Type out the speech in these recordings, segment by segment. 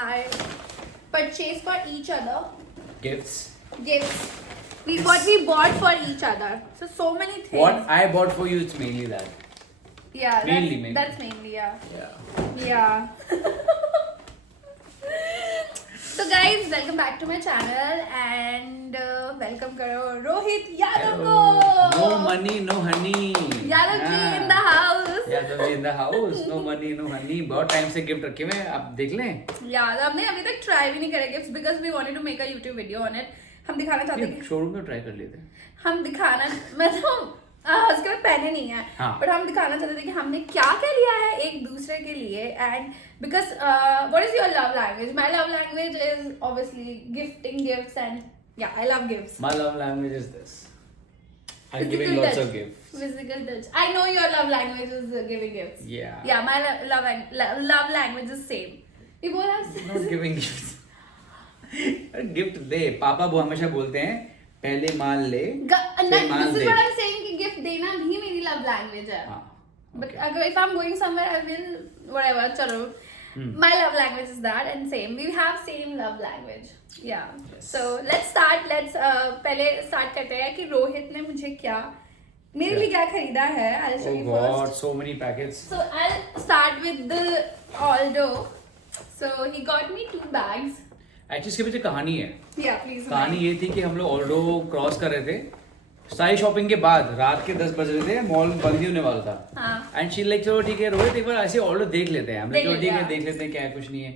I purchased for each other Gifts. gifts. What we bought for each other. So many things. What I bought for you, it's mainly that. Yeah, mainly. that's mainly, yeah. Yeah. Yeah. So guys, welcome back to my channel and welcome karo Rohit Yadav ko. No money, no honey. Yadav ji in the house. Yadav ji in the house. No money, no honey. बहुत time से gift रखे हुए हैं, आप देख लें. यार हमने अभी तक ट्राई भी नहीं करे gifts because we wanted to make a YouTube video on it. हम दिखाना चाहते हैं शोरूम में ट्राई कर लेते हैं. हम दिखाना मतलब उसके बाद पहने नहीं है बट हम दिखाना चाहते थे कि हमने क्या क्या लिया है एक दूसरे के लिए and because what is your love language. My love language is obviously gifting gifts and yeah I love gifts. My love language is this. I'm giving lots of gifts. Physical touch. I know your love language is giving gifts. Yeah. Yeah, my love language is same. We both have Not giving gifts. Gift दे. पापा वो हमेशा बोलते हैं पहले माल ले फिर माल This is they. what I'm saying कि gift देना भी मेरी love language है. But अगर if I'm going somewhere I will whatever चलो. My love language is that and same. We have same love language. Yeah. Yes. So let's start. पहले start करते हैं कि रोहित ने मुझे क्या मेरे लिए क्या खरीदा है. I'll show Oh you God, first. so many packets. So I'll start with the Aldo. So he got me 2 bags. Actually इसके पीछे कहानी है. Yeah, please. कहानी ये थी कि हम लोग ऑल्डो क्रॉस कर रहे थे सारी शॉपिंग के बाद. रात के 10 बज रहे थे, मॉल बंद ही होने वाला था. एंड शी लाइक चलो ठीक है रोहित एक बार ऐसे ऑल्डो देख लेते हैं. हम लोग चलो ठीक है देख लेते हैं क्या है कुछ नहीं है.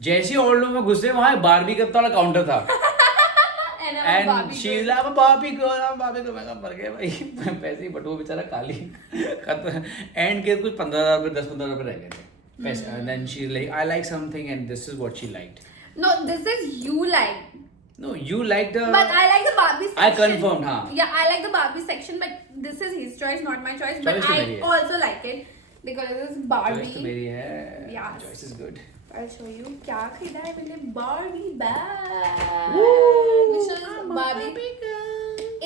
जैसे ही ऑल्डो में घुसे वहाँ बारबी का वाला काउंटर था. एंड शी लाइक बारबी को मैं मर गया भाई. पैसे ही बट वो बेचारा काली एंड के कुछ 15,000 रुपए 10-15 रुपए रह गए थे पैसे. And then she like I like something and this is what she liked. No, this is you like. No, you like the. But I like the Barbie section. I confirmed, हाँ. Yeah, I like the Barbie section, but this is his choice, not my choice. But Choice तो I मेरी है. also like it because it is Barbie. Choice तो मेरी है. Yes. Choice is good. I'll show you. क्या खरीदा है मैंने Barbie bag. Woo! Which is I'm a Barbie.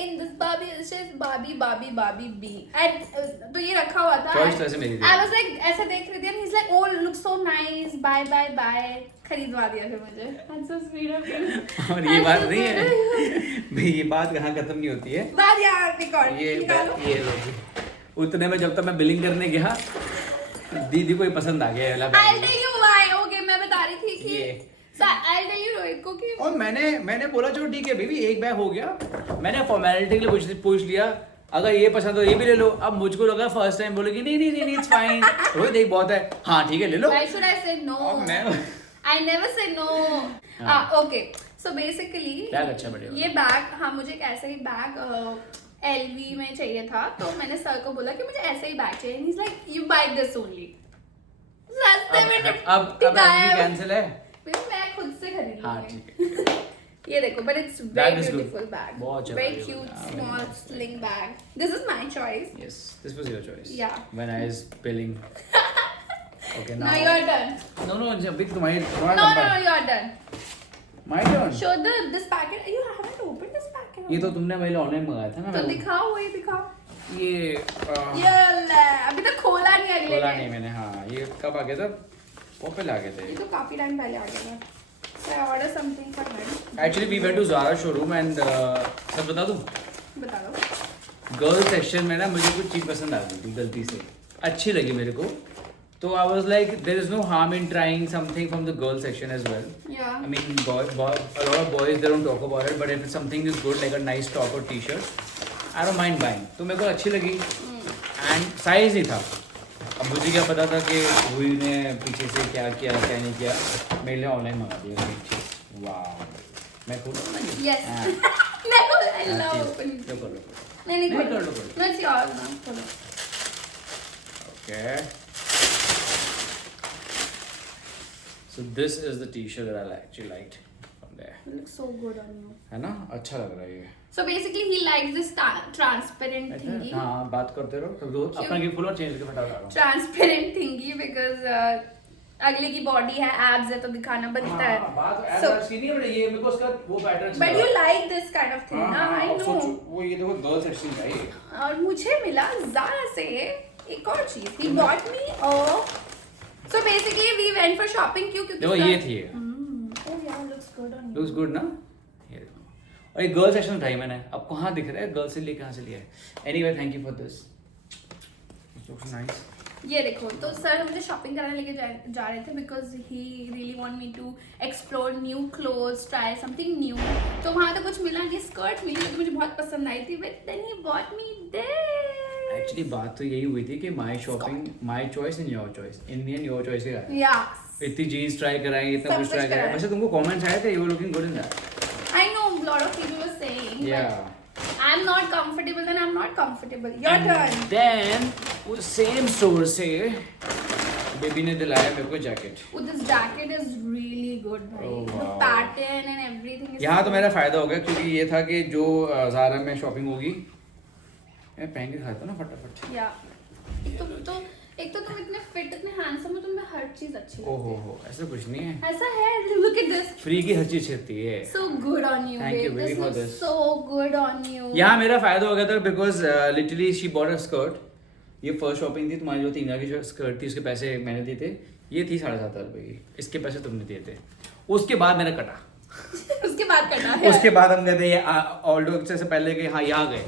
In this Barbie, it says Barbie B. And तो ये रखा हुआ था. Choice तो ऐसे मेरी थी. I was like ऐसा देख रही थी and he's like oh looks so nice bye. खरीदवा दिया फिर मुझे. That's so sweet of you. और ये बात नहीं है भाई, ये बात कहाँ खत्म नहीं होती है. बात यार रिकॉर्ड ये लो. उतने में जब तक मैं बिलिंग करने गया दीदी को ही पसंद आ गया. I'll tell you why. Okay, मैं बता रही थी कि I'll tell you रोहित को कि और मैंने बोला चलो ठीक है बेबी एक बैग हो गया. मैंने फॉर्मेलिटी के लिए पूछ लिया अगर ये पसंद हो ये भी ले लो. अब मुझको लगा फर्स्ट टाइम बोले कि नहीं इट्स फाइन रोहित एक बहुत है. हाँ ठीक है ले लो. Why should I say no? I never say no. Okay. So basically bag अच्छा बढ़िया. ये बैग हाँ मुझे एक ऐसा ही बैग LV में चाहिए था तो मैंने सर को बोला कि मुझे ऐसा ही बैग चाहिए. He's like you buy this only. अब कैंसिल है. मैं खुद से खरीद हाँ लूंगी. ठीक है. ये देखो but it's That very is good. beautiful bag. बहुत अच्छा Very bag है. cute हाँ, small very nice. sling bag. This is my choice. Yes, this was your choice. Yeah. When I was billing. Okay, now. Now you're done. No, अभी No, you're done. My turn. Show this packet. You haven't opened this packet. ये तो तुमने पहले online मंगाया था ना. तो दिखाओ वही दिखाओ. ये ये ले अभी तक खोला नहीं अगले खोला ने. नहीं मैंने. हाँ ये कब आ गया था? पहले आ गए थे. ये तो काफी टाइम पहले आ गया था. So I ordered something for her. Actually we went to Zara showroom and सब बता दूँ. बता दो. गर्ल सेक्शन में ना मुझे कुछ चीज पसंद आ गई थी गलती से. अच्छी लगी मेरे को. तो I was like there is no harm in trying something from the girl section as well. Yeah. I mean, a lot of boys they don't talk about it, but if something is good like a nice top or t-shirt, I don't mind buying. तो मेरे को अच्छी लगी and size ही था. अब मुझे क्या पता था कि हुई ने पीछे से क्या किया क्या नहीं किया. मेरे लिए ऑनलाइन मंगा दिया एक चीज. वाह. मैं खोलूँ ना ये? Yes. हाँ. No, I love opening. लो कर लो. नहीं नहीं, खोलो. कर लो. No, it's yours now. खोलो. Okay. So this is the t-shirt that I actually liked from there. It looks so good on you. है ना? अच्छा लग रहा है ये. So basically he likes this transparent thingy. हाँ बात करते रहो. तो रोज अपना गिफ्ट खोलो चेंज करके फटाफट आ रहा हूँ. Transparent thingy because अगले की बॉडी है abs है तो दिखाना बनता है. बात So- ऐसा नहीं है ये मेरे को उसका वो pattern. But you like this kind of thing ना? I know. वो ये देखो गर्ल सेक्शन है ये. और मुझे मिला Zara से एक और चीज. He bought me a. So basically we went for shopping क्यों? क्योंकि देखो ये थी ये. लुक्स गुड ना। ये देखो, और एक गर्ल सेक्शन उठाई मैंने, अब कहाँ दिख रहा है गर्ल से लिए कहाँ से लिया है। Anyway thank you for this, looks nice. ये देखो, तो सर मुझे शॉपिंग कराने लेके जा रहे थे because he really want me to explore new clothes, try something new. तो वहाँ तो कुछ मिला नहीं, स्कर्ट मिली जो मुझे बहुत पसंद आई थी, but then he bought me this. Actually बात तो यही हुई थी कि my shopping, my choice and your choice, in the and your choice ही है। यस, इतनी जीन्स ट्राई कराई, इतना कुछ ट्राई कराया। वैसे तुमको कमेंट्स आए थे, you were looking good in that. I know lot of people were saying, yeah I am not comfortable, then I am not comfortable. Your turn. Then उस सेम स्टोर से बेबी ने दिलाया मेरे को jacket. This jacket is really good भाई, Oh, the wow. Pattern and everything is. यहाँ तो मेरा फायदा हो गया क्योंकि ये था कि जो ज़ारा में शॉपिंग होगी मैं पहन के खाता ना फटाफट। या एक तो तुम इतने फिट, इतने हैंडसम हो, तुम्हें हर चीज अच्छी लगती है। ओहो हो, ऐसा कुछ नहीं है, ऐसा है, लुक एट दिस, फ्री की हर चीज छेती है। so good on you, Thank you babe. baby This for looks this. so good on you. यहाँ मेरा फायदा हो गया था because literally she bought a skirt. ये फर्स्ट शॉपिंग थी, तुम्हारी जो 3,000 की स्कर्ट थी उसके पैसे मैंने दिए थे, ये थी 7,500 रुपए की, इसके पैसे तुमने दिए थे। उसके बाद मैंने कटा उसके बाद करना है। उसके बाद हम कहते हैं ऑल्डो से पहले कि हाँ यहाँ गए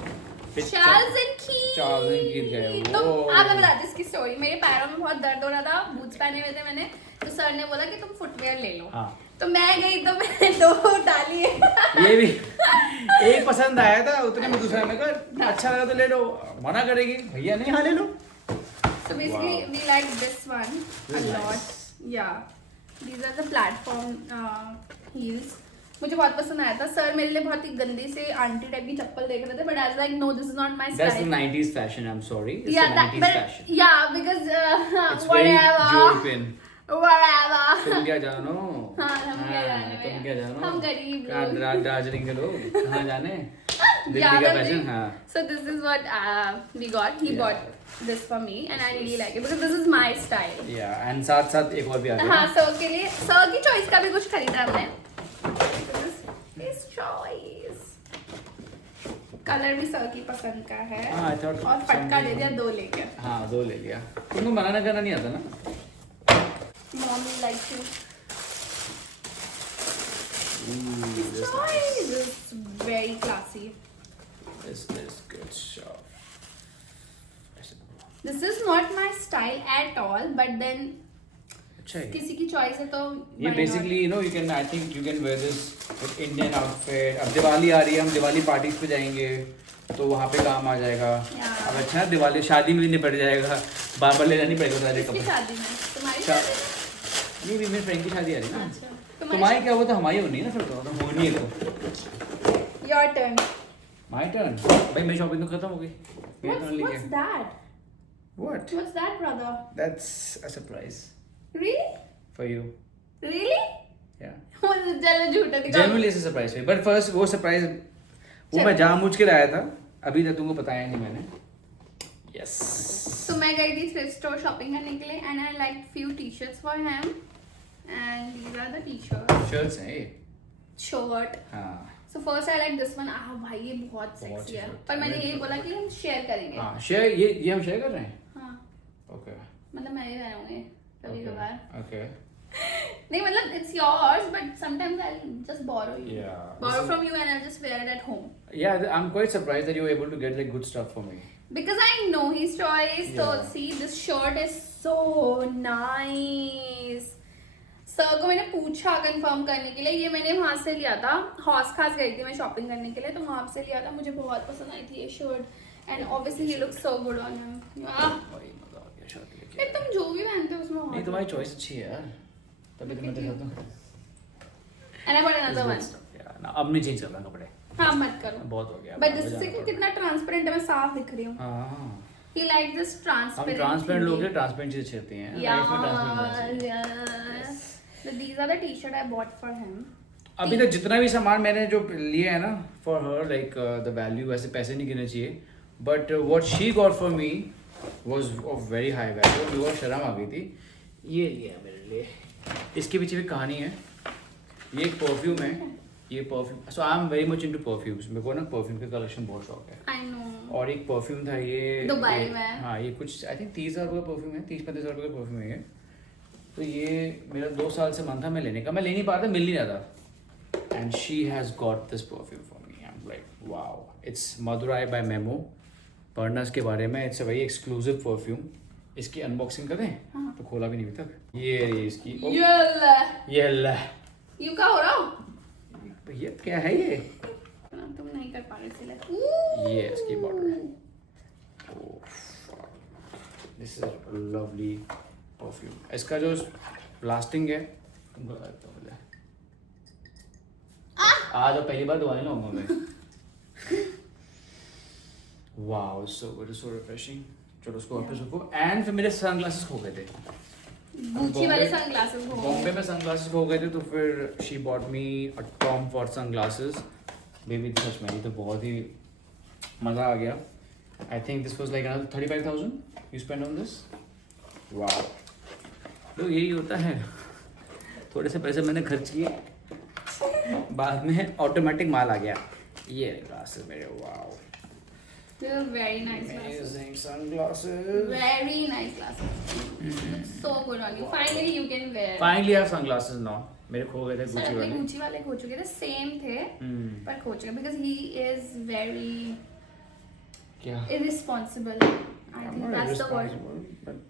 चार्ल्स एंड कीथ गए। तो आप मैं बताती हूँ इसकी स्टोरी। मेरे पैरों में बहुत दर्द हो रहा था, बूट्स पहने हुए थे मैंने, तो सर ने बोला कि तुम फुटवेयर ले लो। हाँ। तो मैं गई तो मैंने 2 डाली है। ये भी एक पसंद आया था, उतने में दूसरा मैं कर अच्छा लगा तो ले लो, मना करेगी भैया नहीं, हाँ ले लो। So basically we like this one a lot. Yeah, these are the platform heels. मुझे बहुत पसंद आया था। सर मेरे लिए बहुत ही गंदी से आंटी टाइप की चप्पल देख रहे थे, but I was like, no, this is not my style. That's the 90s fashion. I'm sorry. It's Yeah, the 90s fashion. yeah, because It's very European. whatever. तुम क्या जानो? हाँ, हम क्या जाने? तुम क्या जानो? हम गरीब कहाँ लोग। दार्जिलिंग के लोग कहाँ जाने? दिल्ली Yeah, का the फैशन। thing- हाँ। So this is what we got. He Yeah. bought this for me, and I really like it because this is my style. Yeah, and साथ साथ एक और भी आ गया। हाँ, सर के लिए, सर की चॉइस का भी कुछ खरीदा हमने। His choice. कलर भी सर की पसंद का है। हाँ, I thought और फटका something- दे दिया 2 लेके। हाँ 2 ले लिया। तुमको बनाना करना नहीं आता ना? Mom will like you. This Choice is very classy. is good shop. This is not my style at all, but then अच्छा है। किसी की चॉइस है तो ये why not? Basically you know you can, I think you can wear this with Indian outfit. अब दिवाली आ रही है, हम दिवाली पार्टीज पे जाएंगे तो वहाँ पे काम आ जाएगा। Yeah. अब अच्छा दिवाली शादी में भी निपट जाएगा, बार बार लेना नहीं पड़ेगा सारे किसकी कपड़े। शादी में? तुम्हारी शा- शादी में? नहीं भी मेरी फ्रेंड की शादी आ रही है ना। अच्छा। तुम्हारी क्या, वो तो हमारी होनी है ना, फिर तो होनी है तो। Your turn. My turn. भाई मेरी शॉपिंग तो खत्म हो गई, मेरा टर्न What's लेके। that? What? What's that, brother? That's a surprise Really? For you. Really? या चलो झूठा दिखाओ। Generally it's a surprise, but first वो सरप्राइज वो मैं जानबूझ के लाया था, अभी तक तुमको बताया नहीं मैंने। यस। So मैं गई थी थ्रिफ्ट स्टोर शॉपिंग करने के लिए, and I liked few t-shirts for him, and these are the t-shirts. Shirts हैं ये। Shirt. हाँ So first I like this one. भाई ये बहुत बहुत सेक्सी है, shirt पर मैंने है। यही बोला कि हम शेयर करेंगे। हाँ शेयर, ये हम शेयर कर रहे हैं। हाँ, ओके मतलब मैं ही पहनूंगी कभी कभार। ओके। नहीं मतलब it's yours, but sometimes I'll just borrow you. Yeah. Borrow from you and I'll just wear it at home. Yeah, I'm quite surprised that you were able to get like good stuff for me. Because I know his choice. So Yeah. see, this shirt is so nice. Sir को मैंने पूछा confirm करने के लिए, ये मैंने वहाँ से लिया था, हौस खास गई थी मैं शॉपिंग करने के लिए, तो वहाँ से लिया था, मुझे बहुत पसंद आई थी ये shirt, and obviously he looks so good on him. भाई मजा आ गया शर्ट लेके। तुम जो भी पहनते हो उसमें नहीं तुम्हारी चॉइस अच्छी है यार, तभी तो मैं दिखाता हूँ। And I bought another one. ना अब नहीं चेंज करना कपड़े, हाँ मत करो, बहुत हो गया। बट दिस से कितना ट्रांसपेरेंट है, मैं साफ दिख रही हूँ। हाँ He likes this हम transparent. ट्रांसपेरेंट लोग हैं, ट्रांसपेरेंट चीजें छेड़ते हैं। लाइफ में transparent Yes. So these are the t-shirt I bought for him. अभी तक जितना भी सामान मैंने जो लिया है ना for her, like the value, वैसे पैसे नहीं गिने चाहिए, but what she got for me was of very high value. मुझे बहुत शर्म आ गई थी। ये लिया मेरे लिए, इसके पीछे भी कहानी है। ये एक परफ्यूम है, ये perfume, so I am very much into perfumes. मेरे को ना परफ्यूम के कलेक्शन बहुत शौक है। I know. और एक परफ्यूम था ये दुबई में। हाँ ये कुछ आई थिंक 30,000 रुपये का परफ्यूम है, 30-35,000 रुपये का परफ्यूम है ये। तो ये मेरा 2 साल से मन था मैं लेने का, मैं ले नहीं पा रहा था, मिल नहीं रहा था। and she has got this perfume for me. I'm like, wow. It's Madurai by Memo. पढ़ना इसके बारे में. It's a very exclusive perfume. इसकी unboxing करें? हाँ. तो खोला भी नहीं अभी तक. ये इसकी. ये यू क्या हो रहा हो? ये क्या है ये? तुम नहीं कर पा रहे इसलिए. ये इसकी bottle. This is a lovely perfume. इसका जो लास्टिंग है तुमको लगता है मुझे. आज तो पहली बार दुआएं लाऊंगा मैं. Wow, it's so good, it's so refreshing. चलो उसको वापस रखो. And फिर मेरे सनग्लासेस खो गए थे. गुच्ची वाले सनग्लासेस खो गए. बॉम्बे में सनग्लासेस खो गए थे तो फिर she bought me a Tom Ford sunglasses. Baby सच में ये तो बहुत ही मजा आ गया. I think this was like another 35,000 you spent on this. Wow. तो यही होता है. थोड़े से पैसे मैंने खर्च किए. बाद में ऑटोमेटिक माल आ गया. ये ग्लासेस मेरे. Wow. They are very nice glasses. Amazing sunglasses. Very nice glasses. Looks so good on you. Finally you can wear. Finally I have sunglasses now. मेरे खो गए थे गुच्ची वाले. गुच्ची वाले खो चुके थे. Same थे. पर खो चुके because he is very irresponsible. I think that's the word.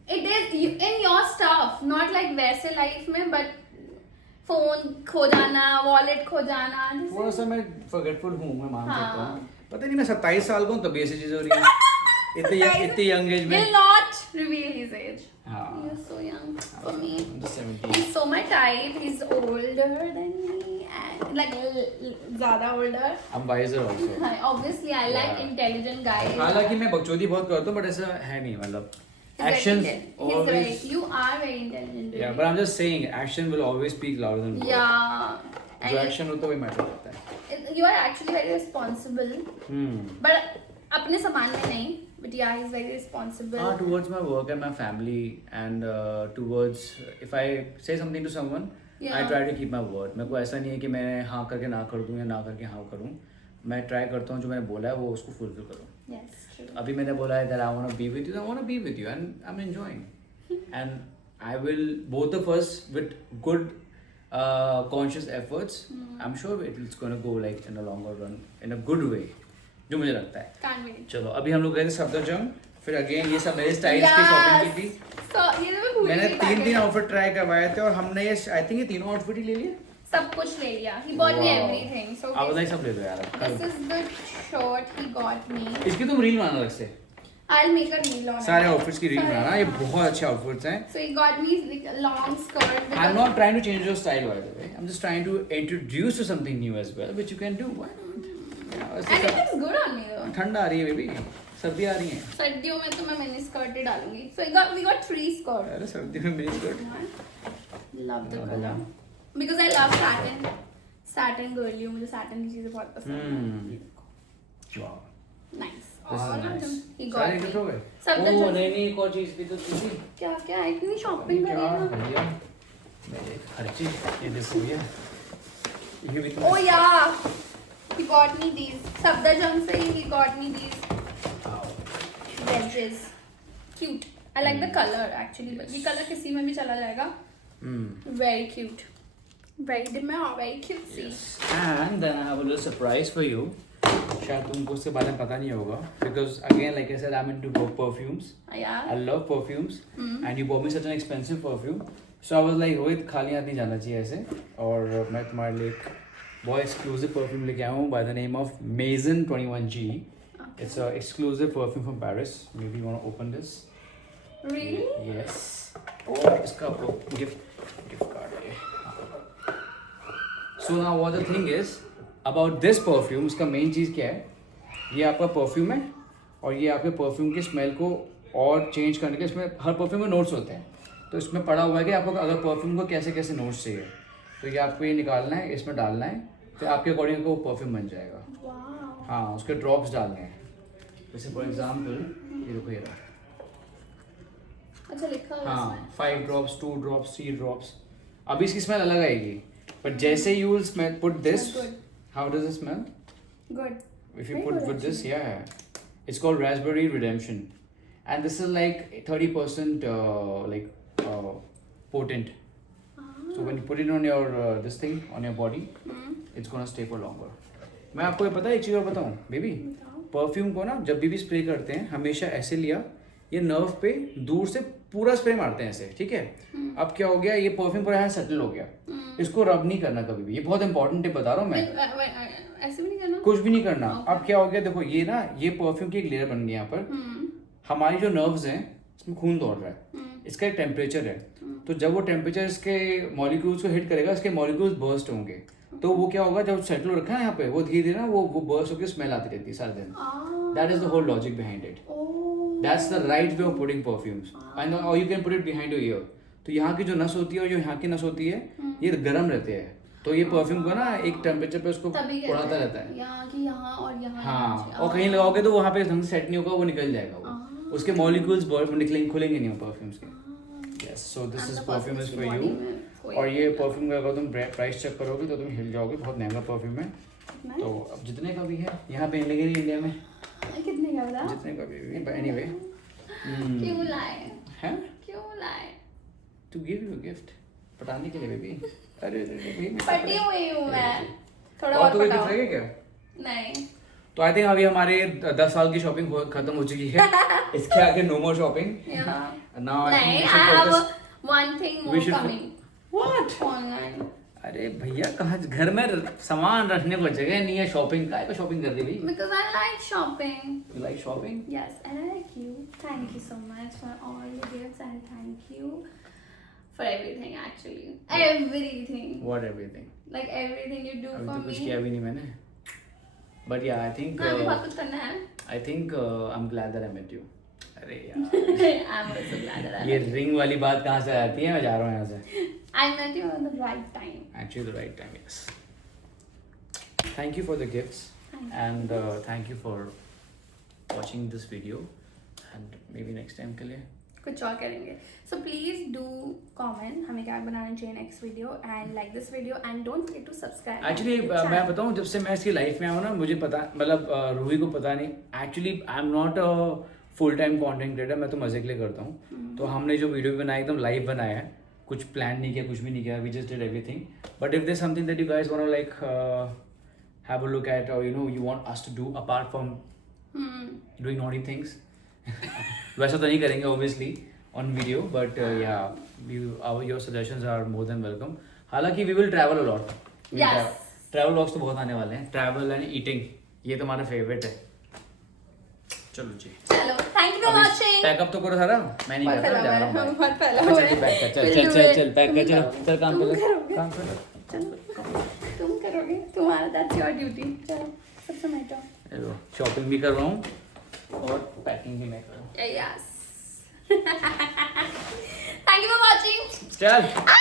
It is in your stuff, not like वैसे life में, but phone खो जाना, wallet खो जाना. थोड़ा सा मैं forgetful हूँ, मैं मान सकता हूँ. पता नहीं मैं 27 साल का हूँ तब ऐसी चीजें हो रही हैं. इतनी young age में. Will not reveal his age. हाँ. You're so young for me. I'm just 17. He's so my type. He's older than me and like ज़्यादा older. I'm wiser also. Obviously, I like intelligent guys. हालांकि मैं बकचोदी बहुत करता हूँ, but ऐसा है नहीं मतलब. Actions always. You are very intelligent. Yeah, but I'm just saying, action will always speak louder than words. Yeah. जो action होता है वही matter करता है. You are actually very responsible. But अपने सामान में नहीं. But yeah, he's very responsible. Towards my work and my family and towards if I say something to someone, I try to keep my word. मेरे को ऐसा नहीं है कि मैं हाँ करके ना कर दूँ या ना करके हाँ करूँ. मैं try करता हूँ जो मैंने बोला है वो उसको fulfill करूँ. Yes, true. अभी मैंने बोला है that I want to be with you, I want to be with you and I'm enjoying. And I will both of us with good conscious efforts. I'm sure it's gonna go like in a longer run in a good way. जो मुझे लगता है. Can't wait. चलो अभी हम लोग गए थे सफदरजंग. फिर अगेन ये सब मेरे स्टाइल्स की शॉपिंग की थी. So ये तो मैं भूल गई. मैंने 3 आउटफिट ट्राई करवाए थे और हमने ये आई थिंक ये तीनों आउटफिट ही ले लिए. सब कुछ ले लिया. He bought me everything. So अब बताइए सब ले लो यार. This is the shirt he got me. इसकी तुम रील बनाना अलग से. I'll make a reel on it. सारे आउटफिट्स की रील बनाना. ये बहुत अच्छे आउटफिट्स हैं. So he got me like a long skirt. I'm not trying to change your style by the way. I'm just trying to introduce you something new as well, which you can do. Why not? And it looks good on me though. ठंड आ रही है baby. सर्दी आ रही है. सर्दियों में तो मैं मिनी स्कर्ट ही डालूंगी. So we got 3 skirts. अरे सर्दी में mini skirt. Love the color. Because I love satin. Satin girly हूँ. मुझे satin की चीजें बहुत पसंद हैं. Wow. Nice. This is nice. He got सारे me. कितने हो गए? सब ओह नहीं एक और चीज भी तो थी. क्या इतनी शॉपिंग क्या करेगा? भैया मेरे खर्चे ये देखो ये भी. Oh yeah. He got me these. Safdarjung से he got me these wedges. Cute. I like the color actually. But ये color किसी में भी चला जाएगा. Very cute. Very cutesy. Yes. And then I have a little surprise for you. शायद तुमको उसके बारे में पता नहीं होगा. Because again, like I said, I'm into perfumes. Yeah. I love perfumes. And you bought me such an expensive perfume. So I was like, Rohit खाली हाथ नहीं जाना चाहिए ऐसे. और मैं तुम्हारे लिए एक बहुत exclusive perfume लेके आया हूँ by the name of Maison 21G. Okay. It's an exclusive perfume from Paris. Maybe you want to open this. Really? Yes. Oh, इसका gift card है. So now what the thing is about this perfume, इसका main चीज़ क्या है? ये आपका perfume है और ये आपके perfume के smell को और change करने के इसमें हर perfume में notes होते हैं. तो इसमें पढ़ा हुआ है कि आपको अगर perfume को कैसे कैसे notes चाहिए तो ये आपको ये निकालना है, इसमें डालना है, तो आपके अकॉर्डिंग वो परफ्यूम बन जाएगा. Wow. हाँ उसके ड्रॉप्स डालने हैं. जैसे फॉर एग्जांपल ये देखो ये रहा. अच्छा लिखा हुआ है. हाँ 5 ड्रॉप्स 2 ड्रॉप्स 3 ड्रॉप्स. अभी इसकी स्मेल अलग आएगी. बट जैसे you will smell put this. How does it smell? Good. If you put with this, yeah, it's called Raspberry Redemption, and this is like 30% potent. So when you put it on your this thing on your body, it's gonna stay for longer. मैं आपको ये पता है एक चीज़ और बताऊँ baby, perfume को ना जब भी स्प्रे करते हैं हमेशा ऐसे लिया, ये नर्व पे दूर से पूरा स्प्रे मारते हैं ऐसे, ठीक है. अब क्या हो गया, ये परफ्यूम पूरा यहाँ सेटल हो गया, इसको रब नहीं करना कभी भी. ये बहुत इंपॉर्टेंट टिप बता रहा हूँ मैं. ऐसे भी नहीं करना, कुछ भी नहीं करना. अब क्या हो गया, देखो ये ना, ये परफ्यूम की एक लेयर बन गई यहाँ पर. हमारी जो नर्व्स हैं इसमें खून दौड़ रहा है, इसका एक टेम्परेचर है. तो जब वो टेम्परेचर इसके मॉलिक्यूल्स को हिट करेगा, इसके मॉलिक्यूल्स बर्स्ट होंगे. तो वो क्या होगा, जब सेटल रखा है यहाँ पे, वो धीरे धीरे ना वो बर्स्ट होकर स्मेल आती रहती है सारे दिन. That is the whole logic behind it. That's the right way of putting perfumes. And और you can put it behind your ear. तो यहाँ की जो नस होती है और जो यहाँ की नस होती है, ये गर्म रहते हैं. तो ये परफ्यूम को ना एक टेम्परेचर पे उसको उड़ाता रहता है. यहाँ और यहाँ. हाँ, और कहीं लगाओगे तो वहाँ पे ढंग से सेट नहीं होगा, वो निकल जाएगा. वो उसके मॉलिक्यूल्स निकलेंगे, खुलेंगे नहीं परफ्यूम्स के. Yes, so this is perfume is for you. और ये परफ्यूम का अगर तुम प्राइस चेक करोगे तो तुम हिल जाओगे, बहुत महंगा परफ्यूम है. तो अब जितने का भी है यहाँ पे लेंगे नहीं इंडिया में, कितने का बता, जितने का भी. एनीवे, क्यों लाए हैं, क्यों लाए? टू गिव यू गिफ्ट, पटाने के लिए बेबी. अरे भाई पटी हुई हूँ मैं, थोड़ा और और तो पटाओ. कुछ क्या? नहीं. तो आई थिंक अभी हमारे 10 साल की शॉपिंग खत्म हो चुकी है. इसके आगे नो मोर शॉपिंग. नाउ नहीं, I have one thing more coming. What? Online. अरे भैया कहाँ, घर में सामान रखने को जगह नहीं है, शॉपिंग का है. शॉपिंग कर रही भाई? Because I like shopping. You like shopping? Yes, and I like you. Thank you so much for all the gifts and thank you for everything actually. Everything. What everything? Like everything you do अभी for तो कुछ me. किया भी नहीं मैंने. But yeah, I think हाँ, अभी बहुत कुछ करना है. I think I'm glad that I met you. अरे यार I'm also glad that I ये met you. रिंग वाली बात कहाँ से आती है? मैं जा रहा हूँ यहाँ से. I met you at the right time. Actually the right time, yes. Thank you for the gifts. And thank you for watching this video. And maybe next time के लिए कुछ और करेंगे. So please do comment हमें क्या बनाना चाहिए next video and like this video and don't forget to subscribe. Actually मैं बताऊँ, जब से मैं इसकी लाइफ में आया हूँ ना, मुझे पता, मतलब रूही को पता नहीं. Actually I am not a full time content creator. मैं तो मजे के लिए करता हूँ. तो हमने जो वीडियो बनाया एकदम लाइव बनाया है, कुछ प्लान नहीं किया, कुछ भी नहीं किया. We just did everything. But if there's something that you guys want to like have a look at, or you know you want us to do apart from doing naughty things, वैसा तो नहीं करेंगे obviously on video, but yeah, your suggestions are more than welcome. हालांकि we will travel a lot. Yes. Travel vlogs तो बहुत आने वाले हैं. Travel and eating, ये तो हमारा favorite है. चलो जी. चलो, thank you for watching. Pack up तो करो सारा. मैं नहीं करता, जा रहा हूँ. बहुत पहला हुआ है. चल पैक कर. चल काम पे लग. काम पे लग. चलो, तुम करोगे, तुम्हारा that's your duty. चलो, सबसे मैटर. शॉपिंग भी कर रहा हूँ और पैकिंग भी मैं कर रहा हूँ. Yes. Thank you for watching. चल.